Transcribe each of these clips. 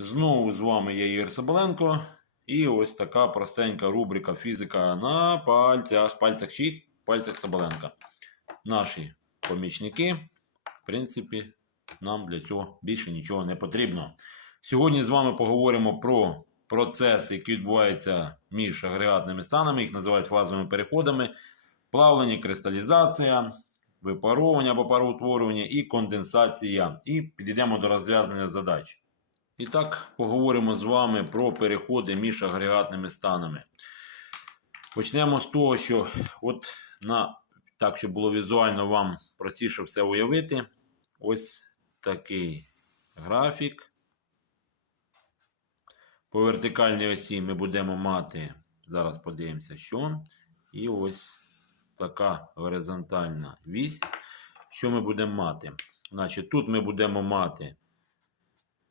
Знову з вами я Ігор Соболенко. І ось така простенька рубрика фізика на пальцях. Пальцях чиїх? Пальцях Соболенка. Наші помічники, в принципі, нам для цього більше нічого не потрібно. Сьогодні з вами поговоримо про процеси, які відбуваються між агрегатними станами, їх називають фазовими переходами, плавлення, кристалізація, випаровування або пароутворювання і конденсація. І підійдемо до розв'язання задач. І так, поговоримо з вами про переходи між агрегатними станами. Почнемо з того, що от на так, щоб було візуально вам простіше все уявити. Ось такий графік. По вертикальній осі ми будемо мати, зараз подивимося, що. І ось така горизонтальна вісь. Що ми будемо мати? Значить, тут ми будемо мати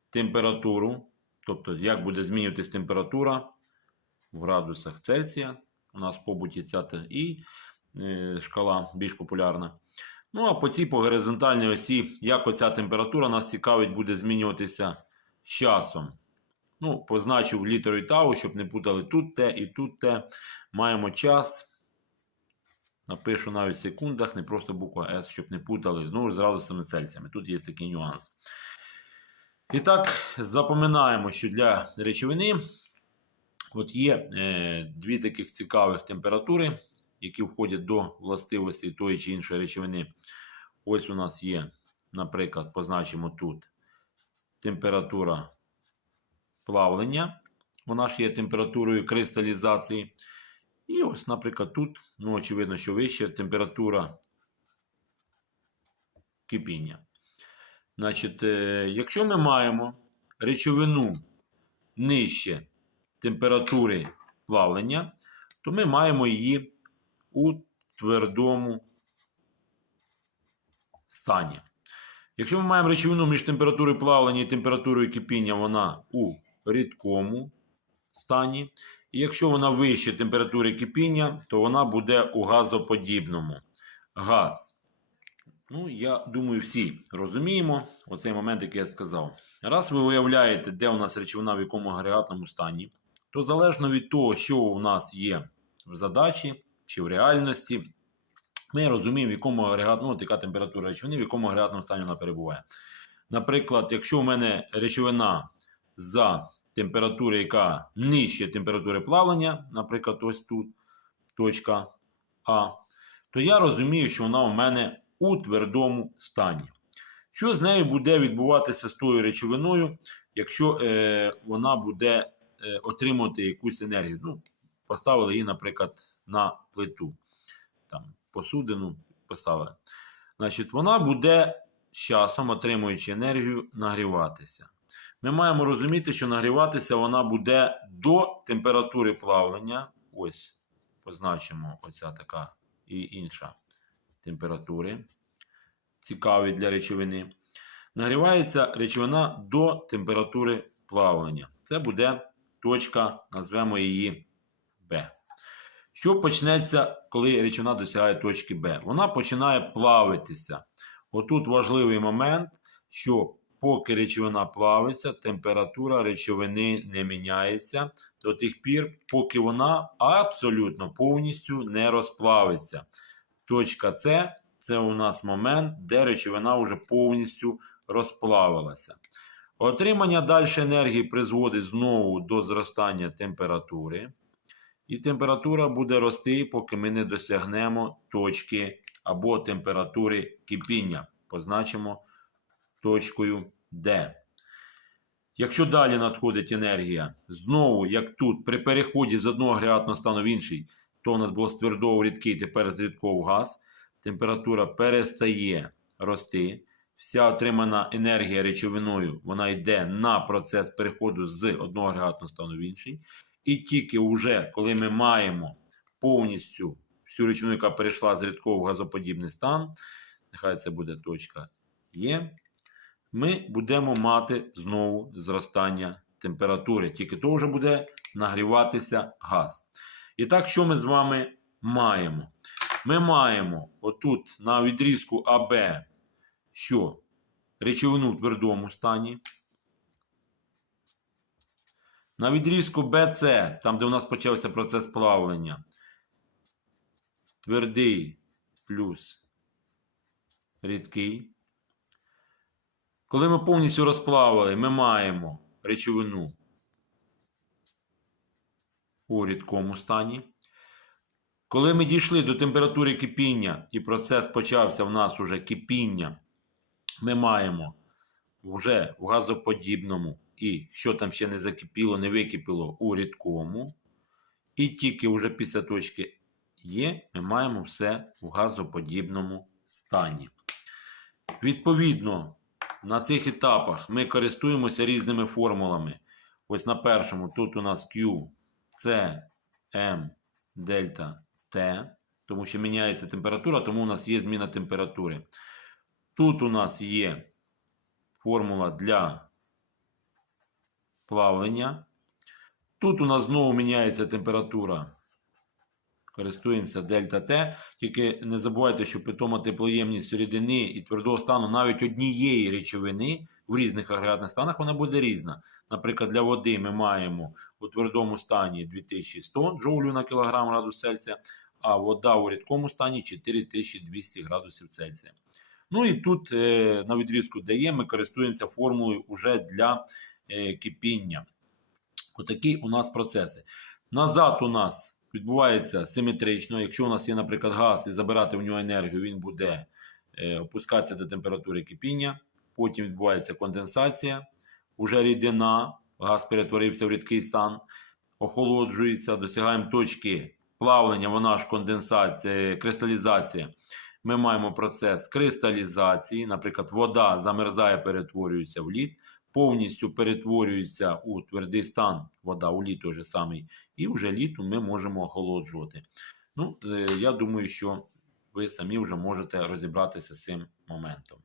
температуру, тобто як буде змінюватись температура в градусах Цельсія. У нас в побуті ця і е, шкала більш популярна. Ну, а по цій по горизонтальній осі, як оця температура нас цікавить, буде змінюватися з часом. Ну, позначив літерою тау, щоб не путали тут те і тут те. Маємо час. Напишу навіть в секундах, не просто буква S, щоб не путали. Знову з градусами Цельсіями. Тут є такий нюанс. І так, запам'ятаємо, що для речовини от є е, дві таких цікавих температури, які входять до властивостей тої чи іншої речовини. Ось у нас є, наприклад, позначимо тут температура плавлення. Вона ж є температурою кристалізації. І ось, наприклад, тут, ну, очевидно, що вища температура кипіння. Значить, е, якщо ми маємо речовину нижче температури плавлення, то ми маємо її у твердому стані. Якщо ми маємо речовину між температурою плавлення і температурою кипіння, вона у рідкому стані. І якщо вона вище температури кипіння, то вона буде у газоподібному. Газ. Ну, я думаю, всі розуміємо оцей момент, який я сказав. Раз ви уявляєте, де у нас речовина в якому агрегатному стані, то залежно від того, що у нас є в задачі чи в реальності, ми розуміємо, в якому агрегатному, ну, яка температура речовини, в якому агрегатному стані вона перебуває. Наприклад, якщо у мене речовина за температури, яка нижче температури плавлення, наприклад, ось тут точка А, то я розумію, що вона у мене у твердому стані. Що з нею буде відбуватися з тою речовиною, якщо е, вона буде е, отримувати якусь енергію? Ну, поставили її, наприклад, на плиту. Там, посудину поставили. Значить, вона буде з часом, отримуючи енергію, нагріватися. Ми маємо розуміти, що нагріватися вона буде до температури плавлення. Ось, позначимо оця така і інша температури. Цікаві для речовини. Нагрівається речовина до температури плавлення. Це буде точка, назвемо її Б. Що почнеться, коли речовина досягає точки Б? Вона починає плавитися. Отут важливий момент, що поки речовина плавиться, температура речовини не міняється до тих пір, поки вона абсолютно повністю не розплавиться. Точка С це у нас момент, де речовина вже повністю розплавилася. Отримання далі енергії призводить знову до зростання температури. І температура буде рости, поки ми не досягнемо точки або температури кипіння. Позначимо точкою D. Якщо далі надходить енергія, знову, як тут, при переході з одного агрегатного стану в інший, то у нас було з рідкий, тепер з газ, температура перестає рости. Вся отримана енергія речовиною вона йде на процес переходу з одного агрегатного стану в інший. І тільки вже коли ми маємо повністю всю речовину, яка перейшла з рідкого газоподібний стан, нехай це буде точка Є, ми будемо мати знову зростання температури. Тільки то вже буде нагріватися газ. І так, що ми з вами маємо? Ми маємо отут на відрізку АБ, що речовину в твердому стані. На відрізку BC, там де у нас почався процес плавлення, твердий плюс рідкий. Коли ми повністю розплавили, ми маємо речовину у рідкому стані. Коли ми дійшли до температури кипіння і процес почався в нас уже кипіння, ми маємо вже в газоподібному і що там ще не закипіло, не википіло у рідкому. І тільки вже після точки Є, ми маємо все в газоподібному стані. Відповідно, на цих етапах ми користуємося різними формулами. Ось на першому тут у нас Q, C, М дельта Т, тому що міняється температура, тому у нас є зміна температури. Тут у нас є формула для плавлення. Тут у нас знову міняється температура. Користуємося дельта Т. Тільки не забувайте, що питома теплоємність рідини і твердого стану навіть однієї речовини в різних агрегатних станах вона буде різна. Наприклад, для води ми маємо у твердому стані 2100 джоулю на кілограм градус Цельсія, а вода у рідкому стані 4200 градусів Цельсія. Ну і тут е, на відрізку дає ми користуємося формулою уже для е, кипіння. Отакі у нас процеси. Назад у нас відбувається симетрично. Якщо у нас є, наприклад, газ і забирати в нього енергію, він буде е, опускатися до температури кипіння. Потім відбувається конденсація. Уже рідина, газ перетворився в рідкий стан, охолоджується, досягаємо точки плавлення, вона ж конденсація, кристалізація. Ми маємо процес кристалізації, наприклад, вода замерзає, перетворюється в лід, повністю перетворюється у твердий стан, вода у лід той самий, і вже літо ми можемо охолоджувати. Ну, е, я думаю, що ви самі вже можете розібратися з цим моментом.